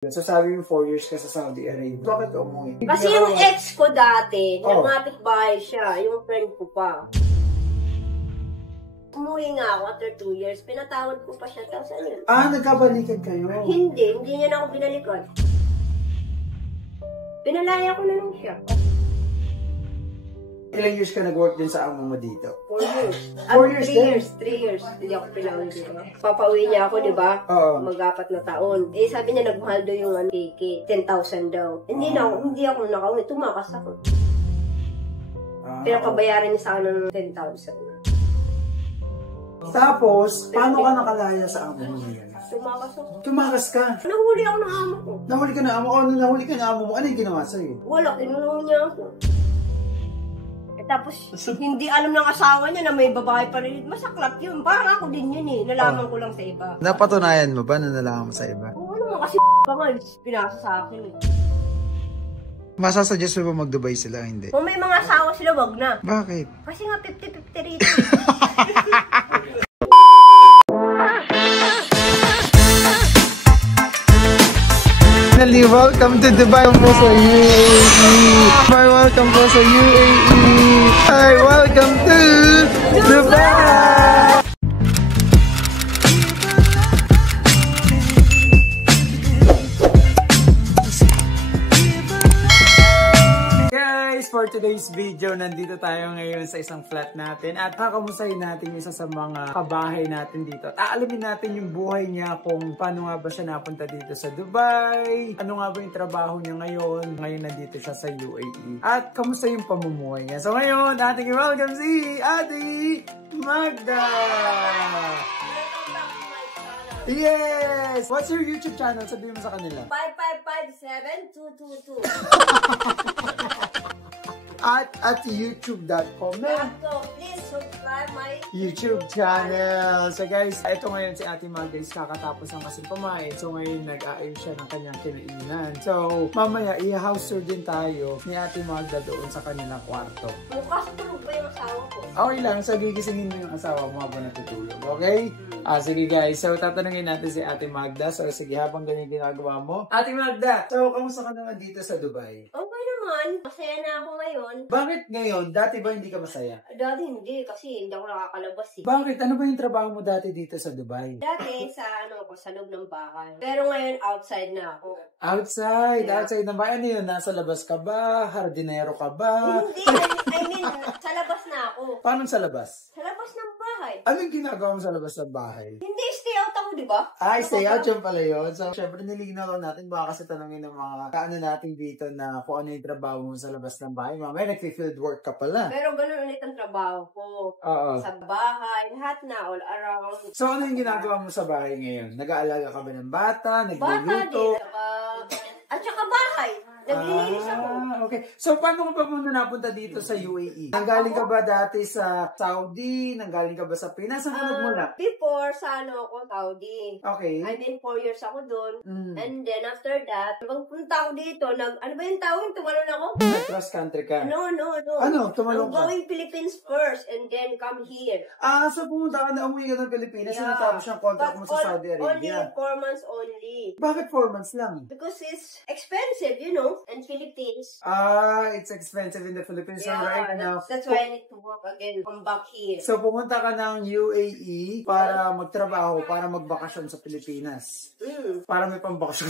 So sabi mo 4 years ka sa Saudi Arabia. Bakit umuwi? Kasi yung ex ko dati, lumapit bahay siya, yung friend ko pa. Umuwi nga ako after 2 years, pinatawad ko pa siya. Tapos ano yun? Nagkabalikan kayo? Hindi niya na ako binalikan. Pinalaya ko na lang siya. Ilang years ka nag-work din sa amo mo dito? 4 years. 4 years din? 3 years. Hindi ako pinauwi dito. Papauwi niya ako, di ba? Oo. Mag-4 na taon. Eh, sabi niya, nagmahal daw yung cake. 10,000 daw. Hindi ako nakauwi. Tumakas ako. Pero kabayaran niya sa akin ng 10,000. Tapos, paano ka nakalaya sa amo mo ngayon? Tumakas ako. Tumakas ka? Nahuli ako ng amo ko. Nahuli ka na amo? Ano nahuli ka na amo mo? Ano yung ginawa sa'yo? Wala, kinulong niya ako. Tapos, hindi alam ng asawa niya na may babae pa rin. Masaklap yun. Parang ako din yun eh. Nalaman ko lang sa iba. Napatunayan mo ba na nalaman mo sa iba? Oo naman, kasi pa nga, pinasa sa akin eh. Masasuggest mo ba mag-Dubai sila? Hindi. Kung may mga asawa sila, wag na. Bakit? Kasi nga 50-50 rito. Welcome to Dubai po sa UAE. Welcome po sa UAE. Hi, welcome to Dubai. For today's video, nandito tayo ngayon sa isang flat natin at kakamustahin natin isa sa mga kabahay natin dito. At aalamin natin yung buhay niya kung paano nga ba siya napunta dito sa Dubai, ano nga ba yung trabaho niya ngayon nandito siya sa UAE, at kamusta yung pamumuhay niya. So ngayon, ating i-welcome si Ate Magda! Yes! What's your YouTube channel? Sabihin mo sa kanila. 5557-222. At youtube.com So, please subscribe my YouTube channel. So guys, ito ngayon si Ate Magda is kakatapos ng kasing kumain. So ngayon nag-aayos siya ng kanyang kinainan. So mamaya i-house tour din tayo ni Ate Magda doon sa kanilang kwarto. Bukas tulog ba yung asawa ko? Okay lang, so gigisingin mo yung asawa mo habang natutulog. Okay? Sige guys, so tatanungin natin si Ate Magda. So sige, habang ganyan ginagawa mo. Ate Magda, so kamusta ka naman dito sa Dubai? Okay naman, masaya na ako ngayon. Bakit ngayon? Dati ba hindi ka masaya? Dati hindi, kasi hindi ako nakakalabas eh. Bakit? Ano ba yung trabaho mo dati dito sa Dubai? Dati sa sa loob ng bahay. Pero ngayon outside na ako. Outside? Yeah. Outside na ba? Ano yun? Nasa labas ka ba? Hardinero ka ba? Hindi, I mean, sa labas na ako. Paano sa labas? Sa labas ng bahay. Anong ginagawa mo sa labas ng bahay? Hindi, stay out ako, di ba? Ay, stay out yun pala yun. So, syempre nilinaw lang natin. Baka kasi tanongin ng mga kaano natin dito na kung ano yung trabaho mo sa labas ng bahay. Mamaya nag-field work ka pala. Pero ganun ulit ang trabaho ko. Oo. Sa bahay, lahat na, all around. So, ano yung ginagawa mo sa bahay ngayon? Nag-aalaga ka ba ng bata? Nagluluto? At saka bahay. Naglilinis ako. Okay. So, paano ka ba muna napunta dito sa UAE? Nanggaling ka ba dati sa Saudi? Nanggaling ka ba sa Pinas? Saan ka nagmula? Before, sa ako, Saudi. Okay. I mean, 4 years ako doon. And then, after that, pagpunta ako dito, ano ba yung tawag? Tumalon ako? Cross country ka? No. Ano? Tumalon ka? I'm going Philippines first and then come here. So pumunta ka na, umuwi ka ng Pilipinas, yeah. Natapos yung contract mo sa Saudi Arabia. Only 4 months only. Bakit 4 months lang? Because it's expensive, you know, in Philippines. It's expensive in the Philippines. Yeah, so right now. That's why I need to work again. Come back here. So pumunta ka ng UAE para magtrabaho, para magbakasyon sa Pilipinas. Para may pambakasyon.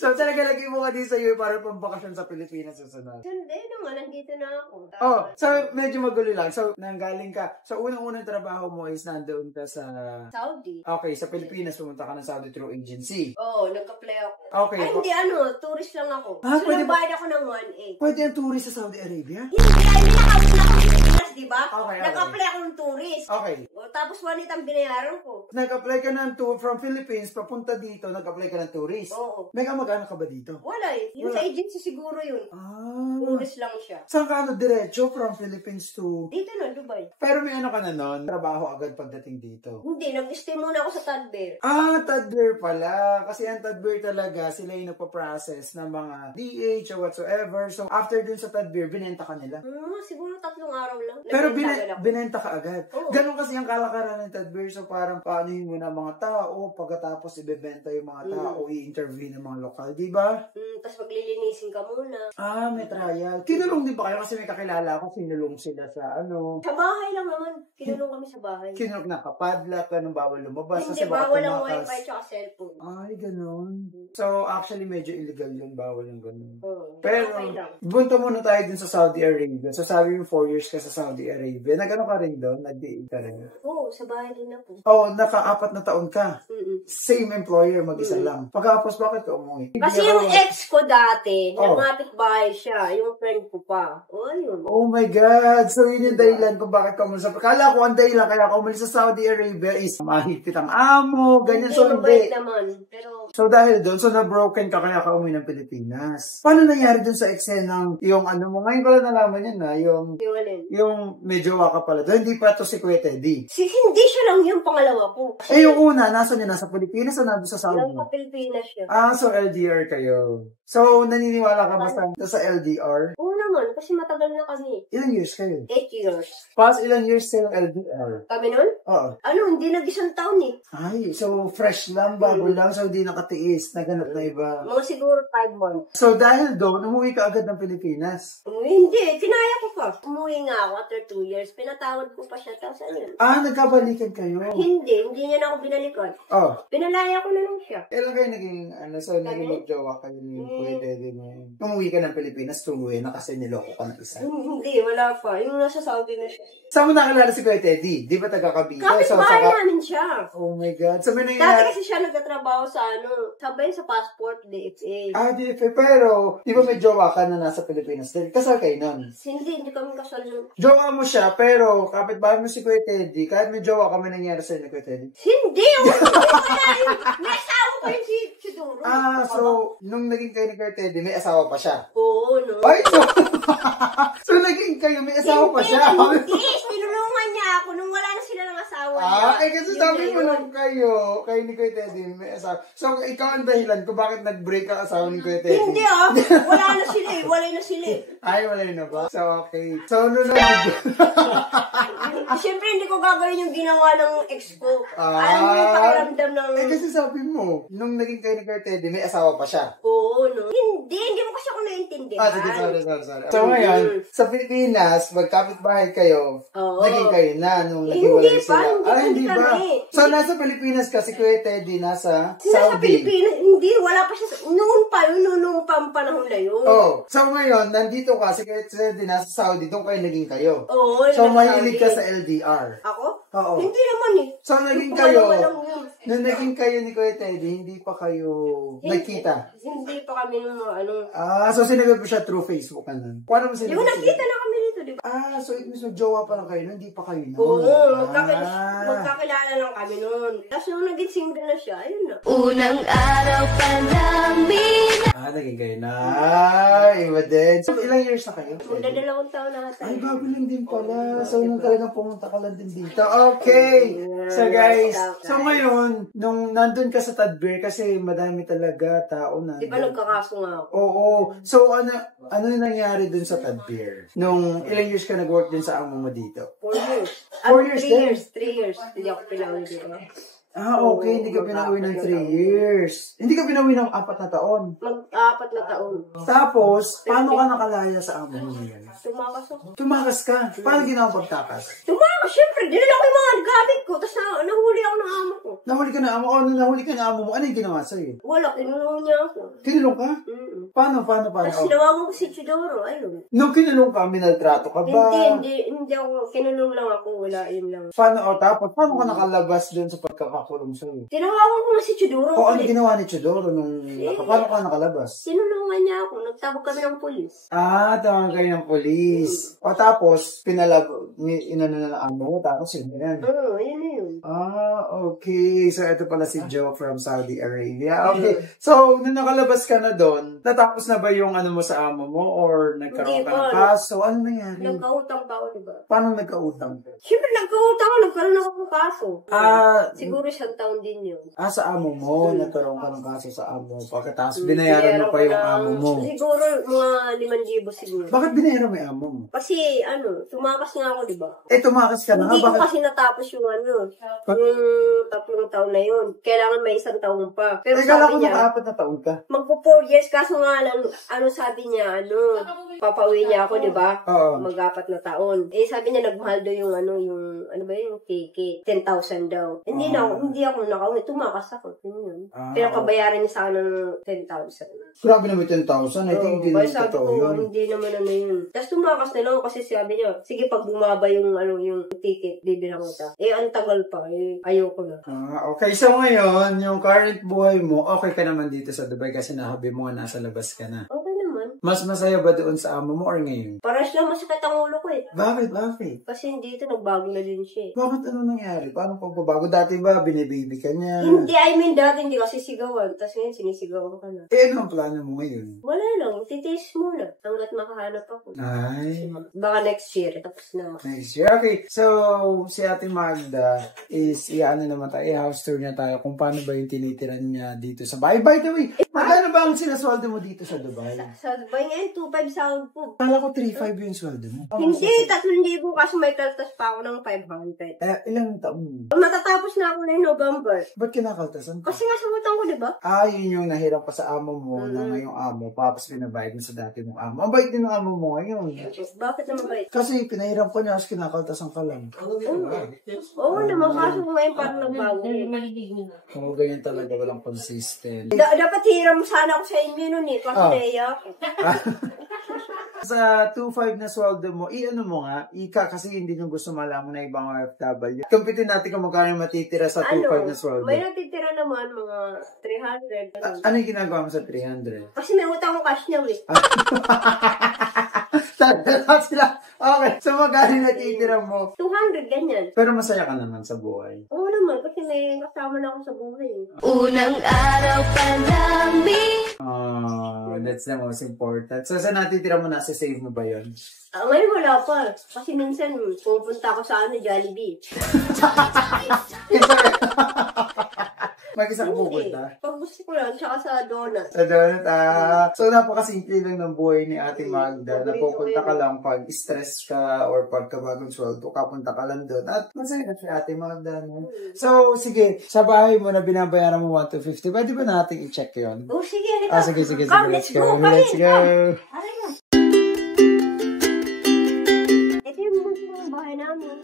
So talaga lagi mo ka din sa UAE para pambakasyon sa Pilipinas susunod. Hindi naman, nandito na ako. So medyo magulo lang. So nanggaling ka. So unang-unang trabaho mo is nandoon ka sa Saudi. Okay, sa Pilipinas pumunta ka ng Saudi through agency. Nagka-play ako. Okay. Ay, hindi tourist lang ako. So nagbayad ako ng 1.8. Pwede ang tourist sa Saudi Arabia? Hindi, I mean, nakauwi na ako sa Pilipinas, diba? Okay. Nag-apply ako ng tourist. Okay. Tapos 1.8 ang binayaran ko. Nag-apply ka ng tour from Philippines, papunta dito, nag-apply ka ng tourist. Oo. May kamag-anak ka ba dito? Wala eh. Yung sa agency siguro yun. Tourist lang siya. Saan ka diretso from Philippines to? Dito na, Dubai. Pero may ka na nun? Trabaho agad pagdating dito? Hindi, nag-stay muna ako sa Tadbir. Tadbir pala. Kasi ang Tadbir talaga, sila yung nagpa-process ng mga DH or whatsoever. So, after dun sa Tadbir, binenta ka nila? Siguro 3 araw lang. Pero binenta ka agad. Ganon kasi ang kalakaran ng Tadbear, so parang paano mo na mga tao, pagkatapos ibebenta yung mga tao, i-interview ng mga lokal, di ba? Tapos maglilinisin ka muna. Ah, may trial. Kinulong din ba kayo? Kasi may kakilala ako, kinulong sila sa ano. Sa bahay lang naman. Kinulong kami sa bahay. Kinulong nakapadlock, anong bawal lumabas. Hindi, kasi baka bawal ang tumakas. wifi tsaka cellphone. Ay, ganun. So, actually, medyo illegal yun. Bawal yung ganun. Okay Pero, lang. bunto muna tayo dun sa Saudi Arabia. So, sabi mo 4 years ka sa Saudi Arabia. Nag-ano ka rin doon? Nag-DA ka rin? Oo, sa bahay din ako. Oh, naka-4 na taon ka. Same employer, mag-isa lang. Pagkapos, bakit ka umuwi? Kasi yung ex ko dati, nagmapit bahay siya, yung friend ko pa. Yun. Oh my God! So, yun yung dahilan kung bakit ka umalis. Kala ko ang dahilan kaya ka umalis sa Saudi Arabia is mahigpit ang amo, ganyan. So, mabait naman. Pero, so, dahil doon, so na-broken ka kaya ka umuwi ng Pilipinas. Paano nangyari doon sa eksena ng yung ano mo? Ngayon ko lang nalaman yun na, yung medyo ka pala doon. Hindi pa to si Kuya Teddy. Hindi siya lang yung pangalawa ko. Yung una, nasa niya? Nasa Pilipinas o nandun sa Saudi? Nasa Pilipinas siya. Ah, so LDR kayo. So, naniniwala ka basta sa LDR? Oo naman, kasi matagal na kami. Ilang years kayo? 8 years. Past ilang years sa LDR? Kami nun? Oo. Hindi nag-isang taon eh. Ay, so fresh lang, bago lang, so hindi nakatiis, naganap na iba. Mga siguro 5 months. So dahil doon, umuwi ka agad ng Pilipinas? Hindi, kinaya ko pa. Umuwi nga ako after 2 years. Pinatawad ko pa siya. Tapos ano? Nagkabalikan kayo? Hindi niya na ako binalikan. Pinalaya ko na lang siya. Ilan kayo naging, naging magjowa kayo ni Kuya Teddy ngayon? Umuwi ka ng Pilipinas, tuluyan na kasi niloko ka ng isa. Hindi, wala pa. Yung nasa Saudi na siya. Saan mo nakilala si Kuya Teddy? Di ba taga-Cavite? Kapit-bahay namin siya. Oh my God. So, Dati kasi siya nagtatrabaho sa sabay sa passport, DFA. DFA. Pero, di ba may jowa ka na nasa Pilipinas? Kasal kayo nun? Hindi kami kasal nun. Jowa mo siya, pero kapit-bahay mo si Kuya Teddy, kahit may jowa ka, may nangyari sa'yo ni Kuya Teddy? Hindi! May asawa pa yung si Chidoro. So, nung naging kayo ni Kuya Teddy, may asawa pa siya? Oo, no. Ay, so naging kayo, may asawa pa siya? Hindi, tinulungan niya ako nung wala na sila ng asawa niya. Kasi sabi mo lang kayo ni Kuya Teddy, may asawa. So, ikaw ang dahilan kung bakit nag-break ang asawa ni Kuya Teddy? Hindi wala na sila eh. Walay na sila eh. Ay, walay na ba? So, okay. So, Siyempre, hindi ko gagawin yung ginawa ng ex ko. Alam mo yung pakiramdam ng... kasi sabi mo, nung naging kayo ni Kuya Teddy, may asawa pa siya? Oo, no. Hindi mo kasi ako naiintindihan. Sorry. So, ngayon, sa Pilipinas, magkapit-bahay kayo, naging kayo na nung naghiwalay sila. Hindi ba? So, nasa Pilipinas ka, si Kuya Teddy, nasa Saudi. Nasa Pilipinas, hindi, wala pa siya. Noon pa ang panahon na yun. So, ngayon, nandito ka, si Kuya Teddy, nasa Saudi, doon kayo naging kayo. So, mahilig ka sa LDR. Ako? Oo. Hindi naman eh. So, naging kayo, nung naging kayo ni Kuya Teddy, hindi pa kayo nagkita? Hindi pa kami nung so sinagot mo siya through Facebook ka nun? Paano mo sinagot? Yung nagkita na kami dito, di ba? So it means jowa pa lang kayo nun, hindi pa kayo nun? Oo, magkakilala lang kami nun. Tapos nung naging single na siya, ayun na. Unang araw pa namin. Naging kayo na. Iba din. So, ilang years na kayo? Magdadalawang taon na tayo. Ay, bago lang din pala. So, nung talagang pumunta ka lang din dito. Okay. So, guys. So, ngayon, nung nandun ka sa Tadbear, kasi madami talaga tao na. Di ba nagkakaso nga ako? Oo. So, ano nangyari dun sa Tadbear? Nung ilang years ka nag-work din sa amo mo dito? 4 years. 4 years din? 3 years. Hindi ako pinawin dito. Okay. Hindi ka pinawi ng 3 years. Hindi ka pinawi ng 4 na taon. 4 na taon. Tapos, paano ka nakalaya sa amo mo ngayon? Tumakas ako. Tumakas ka? Paano ginawa pagtakas? Tumakas, syempre. Dinala ko yung mga gamit ko. Tapos nahuli ako ng amo ko. Nahuli ka na amo? Nahuli ka na amo mo? Ano yung ginawa sa'yo? Wala, kinulong niya ako. Kinulong ka? Paano? Tapos sinawagan ko si Chidoro. Ayun. Nung kinulong ka, minaltrato ka ba? Hindi ako. Kinulong lang ako. Wala, yun lang. Paano ka nakalabas dun sa pagkakakulong sa'yo? Tinawagan ko na si Chidoro. Ano ginawa ni Chidoro nung paano ka nakalabas? Sinulungan niya ako. Nagtabog kami ng polis. Tawag kayo ng polis. Tapos, inano na ng amo mo, tapos yun yan. Yun na yun. Okay. So, ito pala si Joe from Saudi Arabia. Okay. So, nung nakalabas ka na doon, natapos na ba yung ano mo sa amo mo? Or nagkaroon ka ng kaso? Ano nangyari? Nagkautang pa ako, diba? Paano nagkautang? Siyempre, nagkautang ako. Nagkaroon ako ng kaso. Siguro 1 taon din yun. Sa amo mo, nagkaroon ka ng kaso sa amo. Pagkatapos, binayaran mo pa yung amo mo. Siguro, mga 5,000 siguro. Bakit binayaran mo yung amo mo? Kasi, tumakas nga ako, diba? Tumakas Lumakas ka na. Hindi ko Bakit? kasi natapos yung yung 3 taon na yun. Kailangan may 1 taon pa. Pero Kala ko sabi niya, naka-4 na taon ka. magpo 4 years, kaso nga lang, sabi niya, papauwi niya ako, di ba? Oo. Mag-4 na taon. Sabi niya, nagmahal daw yung yung ticket, 10,000 daw. Hindi ako nakauwi, tumakas ako. Yun. Pero kabayaran niya sa akin ng 10,000. Grabe naman 10,000. I think hindi naman sabi totoo ko, yun. hindi naman yun. Tapos tumakas na lang ako kasi sabi niya, sige, pag bumaba yung ticket, bibilang kita. Ang tagal pa, ayoko na. Okay. So ngayon, yung current buhay mo, okay ka naman dito sa Dubai kasi nahabi mo nga nasa labas ka na. Okay naman. Mas masaya ba doon sa amo mo or ngayon? Paras lang masakit ang ulo ko Bakit? Kasi dito nagbago na din siya Bakit ano nangyari? Paano pagbabago? Dati ba binibaby ka niya? Hindi, dati hindi kasi sigawan. Tapos ngayon sinisigawan ka na. Ano ang plano mo ngayon? Wala lang, titiis muna. Hanggat makahanap ako. Ay. Baka next year, tapos na. Next year. Okay. So, si Ate Magda is, naman tayo, house tour niya tayo kung paano ba yung tinitiran niya dito sa bahay. By the way, magkano ba ang sinasweldo mo dito sa Dubai? Sa Dubai ngayon, 2,500 sahod po. Kala ko 3,500 yung sweldo mo. Hindi, 3,000 kasi may kaltas pa ako ng 500. Ilang taon? Matatapos na ako na yung November. Ba't kinakaltasan ka? Kasi nga sagutan ko, di ba? Yun yung nahirap pa sa amo mo na ngayong amo, tapos pinabayad mo sa dati mong amo. Ang bait din ng amo mo ngayon. Bakit naman ba ito? Kasi pinahirap ka niya, tapos kinakaltasan ka lang. Oo naman, kaso ngayon parang nagbago. Oo, ganyan talaga, walang consistent. Dapat hiram sana ako sa inyo nun kasi naiyak ako. Sa 2,500 na sweldo mo, ano mo nga, kasi hindi nyo gusto malaman na ibang OFW. Kumpitin natin kung magkano yung matitira sa 2,500 na sweldo. May natitira naman mga 300. Ano yung ginagawa mo sa 300? Kasi may utang ko cash niya Sila. Okay, so magkano yung natitira mo? 200, ganyan. Pero masaya ka naman sa buhay. Oo naman, kasi may kasama na ako sa buhay. Unang araw pa namin. That's the most important. So, saan natitira mo na? Save mo ba yun? Ngayon wala pa. Kasi minsan, pupunta ako sa Jollibee. Mag-isa ka pupunta? Pag gusto ko lang, tsaka sa donut. Sa donut, So, napakasimple lang ng buhay ni Ate Magda. Napupunta ka lang pag stress ka or pag kabagong sweldo, kapunta ka lang doon. At masaya ka si Ate Magda. No? So, sige, sa bahay mo na binabayaran mo 1,250, pwede ba natin i-check yun? Oh, sige, halika. Sige. Come, Let's go. Let's go. Ito yung bahay namin.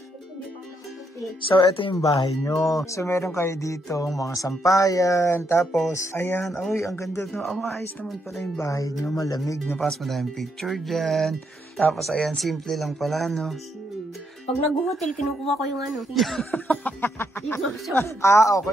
So, ito yung bahay nyo. So, meron kayo dito mga sampayan. Tapos, ayan. Uy, ang ganda. No? Ayos naman pala yung bahay nyo. Malamig. Napas madaming picture dyan. Tapos, ayan. Simple lang pala, no? Pag nag-hotel, kinukuha ko yung okay.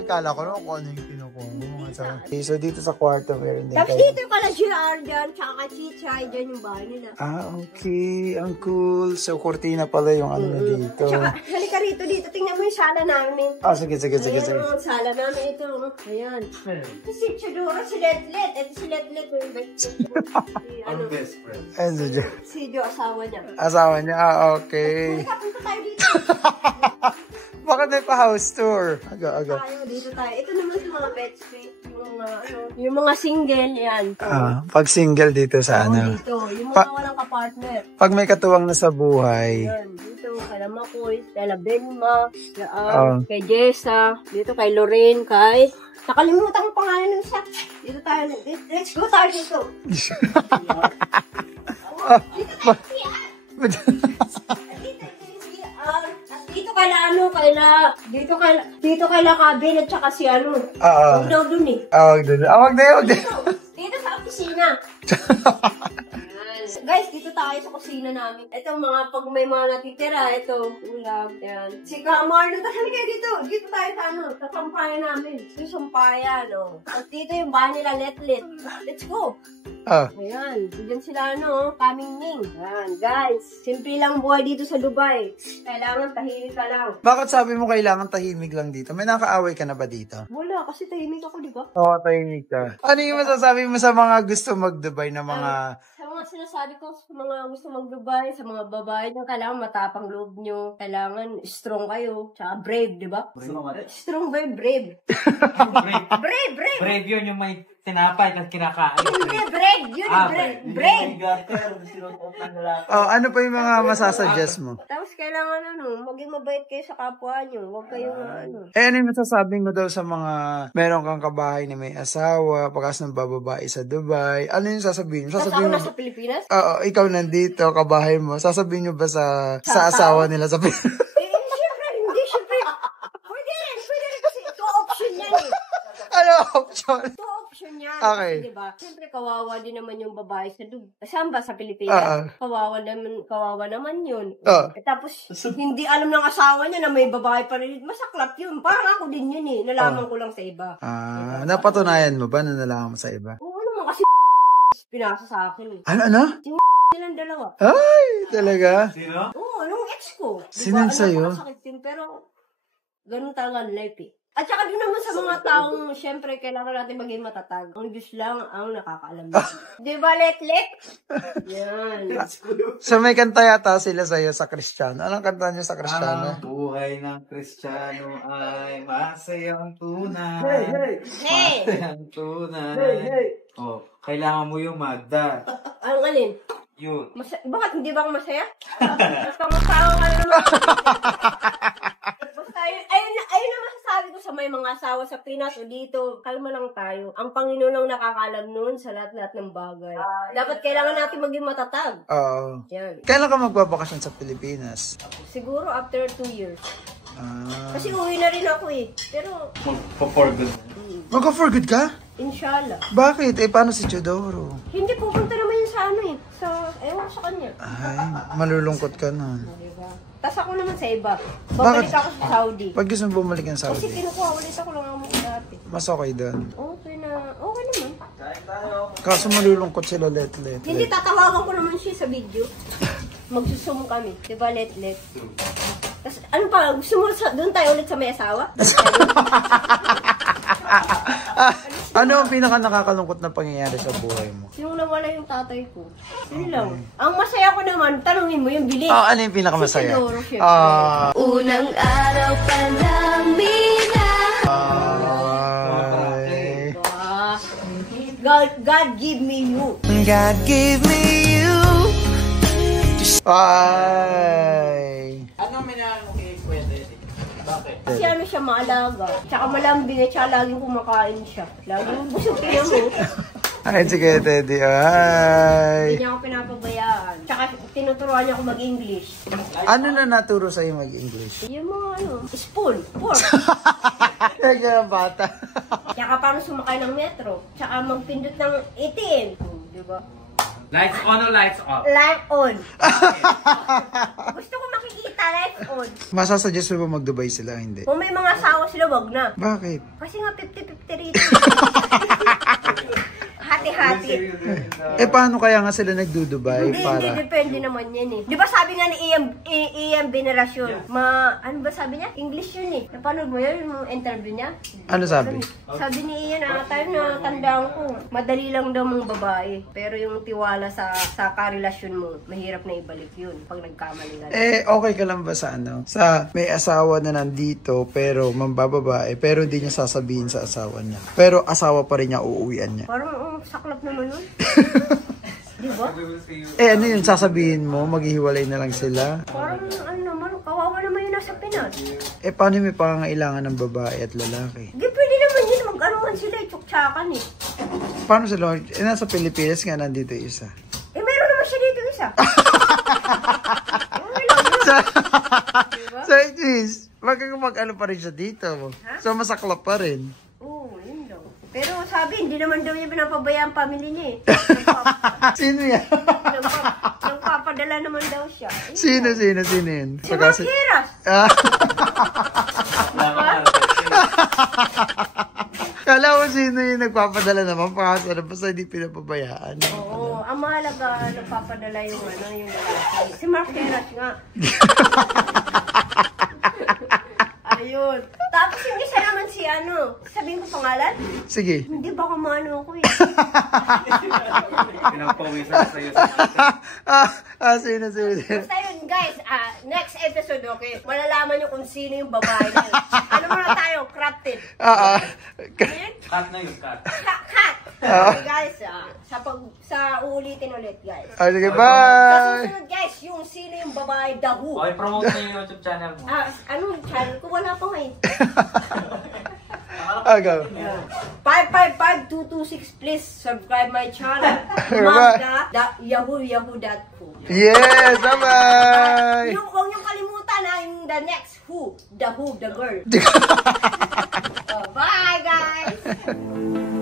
Kala ko naman kung ano yung kinukuha mo. Okay, so, dito sa kwarto, meron din tapos dito pala GR dyan, tsaka Chichay, dyan yung bahay nila. Okay. Ang cool. So, kurtina pala yung ano na dito. Tsaka, halika rito dito. Tingnan mo yung sala namin. Sige. Ayan yung sala namin. Ito. Ayan. Ito si Chidora, si Letlet. Ito si Letlet. Ano? Best friend. Ano dyan? Si Jo, asawa niya. Asawa niya? Okay. Punta tayo dito. Bakit may pa-house tour? Aga. Dito tayo. Ito naman sa mga bed space. Yung mga single, yan. Pag single dito sa ano? Dito. Yung mga walang kapartner. Pag may katuwang na sa buhay. Yan. Dito, kay Makoy, kay Benma, kay Jessa, dito kay Lorraine, nakalimutan ko pangalan ng siya. Dito tayo. Let's go tayo dito. Dito kay Lakabin at saka si huwag daw dun eh. Wag na. Dito sa opisina. Guys, dito tayo sa kusina namin. Ito pag may mga natitira, ito, ulam, yan. Si Marlon, tasali kayo dito. Dito tayo sa sampayan namin. Ito yung sampayan, At dito yung bahay nila, Letlet. Let's go. Ayan, diyan sila, kamingning. Ayan, guys, simple lang buhay dito sa Dubai. Kailangan tahimik ka lang. Bakit sabi mo kailangan tahimik lang dito? May nakaaway ka na ba dito? Wala, kasi tahimik ako, di ba? Oo, tahimik ka. Ano yung masasabi mo sa mga gusto mag-Dubai na mga... Sa mga sinasabi ko sa mga gusto mag-Dubai, sa mga babae nyo, kailangan matapang loob nyo. Kailangan strong kayo. Tsaka brave, di ba? Strong ba brave? Brave. Brave yun yung may tinapay at kinakain. Hindi, bread. Yun, bread. Oh, ano pa yung mga masasuggest mo? Tapos kailangan maging mabait kayo sa kapwa nyo. Huwag kayong Ano yung masasabi mo daw sa mga meron kang kabahay na may asawa, pagkas ng bababae sa Dubai? Ano yung sasabihin? Tapos ako nasa Pilipinas? Oo, ikaw nandito, kabahay mo. Sasabihin nyo ba sa asawa nila sa Pilipinas? Siyempre, hindi. Siyempre, pwede rin kasi ito option yan eh. Ano option? Ito option yan. Okay. Kasi diba, siyempre kawawa din naman yung babae sa saan ba? Sa Pilipinas? Kawawa naman yun. Tapos, hindi alam ng asawa niya na may babae pa rin. Masaklap yun. Parang ako din yun eh. Nalaman ko lang sa iba. Napatunayan mo ba na nalaman mo sa iba? Oo naman kasi pinasa sa akin eh. Ano? Silang dalawa. Ay, talaga? Sino? Oo, nung ex ko. Sino sa'yo? Masakit din, pero ganun talaga ang life eh. At saka din naman sa mga taong, syempre, kailangan natin maging matatag. Ang Diyos lang ang nakakaalam. Di ba, let? Yan. So may kanta yata sila sa'yo sa Kristiyano. Anong kanta niyo sa Kristiyano? Ang buhay ng Kristiyano ay masayang tunay. Hey! Masayang tunay. Oh, kailangan mo yung Magda. Ang alin? Yun. Bakit hindi ba ako masaya? Basta masawa ka na naman. Basta ayun na masasabi ko sa may mga asawa sa Pinas o dito. Kalma lang tayo. Ang Panginoon ang nakakalam nun sa lahat-lahat ng bagay. Dapat kailangan natin maging matatag. Oo. Yan. Kailan ka magbabakasyon sa Pilipinas? Siguro after 2 years. Kasi uwi na rin ako eh. Pero, For good. Mag-for good ka? inshallah. Bakit? Paano si Chodoro? Hindi, pupunta naman yun sa ewan ko sa kanya. Ay, malulungkot ka nun. Diba? Tapos ako naman sa iba. Babalik ako sa Saudi. Pag gusto mo bumalik ng Kasi Saudi, kinukuha ulit ako lang ako dati. mas okay doon. Okay naman. Kaso malulungkot sila let. Hindi, tatawagan ko naman siya sa video. Magsusum kami. Diba, let. Tapos, ano pa, gusto mo doon tayo ulit sa may asawa? Ano ang pinaka nakakalungkot na pangyayari sa buhay mo? Yung nawala yung tatay ko. Yun lang. Ang masaya ko naman, tanungin mo yung bilis. Ano yung pinaka masaya? Si Chodoro, syempre. Unang araw pa namin God give me you. God give me you. Ay. Anong minahal mo kay Pwede? Bakit? Kasi ano siya, maalaga. Tsaka malambing at tsaka laging kumakain siya. Laging busog kaya mo. Ay, sige, Teddy. Hindi Ay. niya ako pinapabayaan. Tsaka tinuturuan niya ako mag-English. Ano na naturo sa'yo mag-English? Yung mga spoon, fork. Kaya bata. Tsaka paano sumakay ng metro. Tsaka magpindot ng ATM. Diba? Lights on o lights off? Light on. Gusto ko makikita, light on. Masasuggest mo ba mag-Dubai sila? Hindi. Kung may mga asawa sila, wag na. Bakit? Kasi nga 50-50 rito. Hati-hati. Paano kaya nga sila nagdo-Dubai Hindi, depende naman yan eh. Di ba sabi nga ni Ian Veneracion, ano ba sabi niya? English yun eh. Napanood mo yun, yung interview niya? Ano sabi? Sabi ni Ian, tayo na tandaan ko, madali lang daw mong babae. Pero yung tiwala sa karelasyon mo, mahirap na ibalik yun pag nagkamali ka. Okay ka lang ba sa sa may asawa na nandito, pero mambababae, pero hindi niya sasabihin sa asawa niya. Pero asawa pa rin niya, uuwian niya. Parang saklap naman nun. Di ba? Ano yun, sasabihin mo, maghihiwalay na lang sila? Parang kawawa naman yun nasa Pinas. Paano may pangangailangan ng babae at lalaki? Di pwede naman yun, mag-anuhan sila, tsuksakan eh. Paano sila? Nasa Pilipinas nga nandito isa. Meron naman siya dito isa. So it means, mag-ano pa rin siya dito. So masaklap pa rin. Oo, yun daw. Pero sabi, hindi naman daw niya pinapabayaan ang family niya eh. Sino yan? Nagpapadala naman daw siya. Sino yun? Si Marqueras. Kala ko sino yung nagpapadala naman, pakasarap basta hindi pinapabayaan. Oo, ang mahalaga nagpapadala yung lalaki. Si Marqueras nga. Ayun. Tapos yung isa naman si sabihin ko pangalan? Sige. Hindi, baka maano ako eh. Pinapawisan sa'yo sa Sino. Basta yun guys, next episode, okay? Malalaman nyo kung sino yung babae na yun. Ano muna tayo? Crafted. Cut na yun, cut. Cut! Okay guys, sa uulitin ulit guys. Sige, Sa bye! susunod guys, yung sino yung babae, the who. Okay, promote mo yung YouTube channel mo. Ano yung channel ko? Wala pa ngayon. Go. 555226, please subscribe my channel. Yahoo.com. Yes, bye-bye! Huwag niyong kalimutan yung the next who, the girl. Bye guys!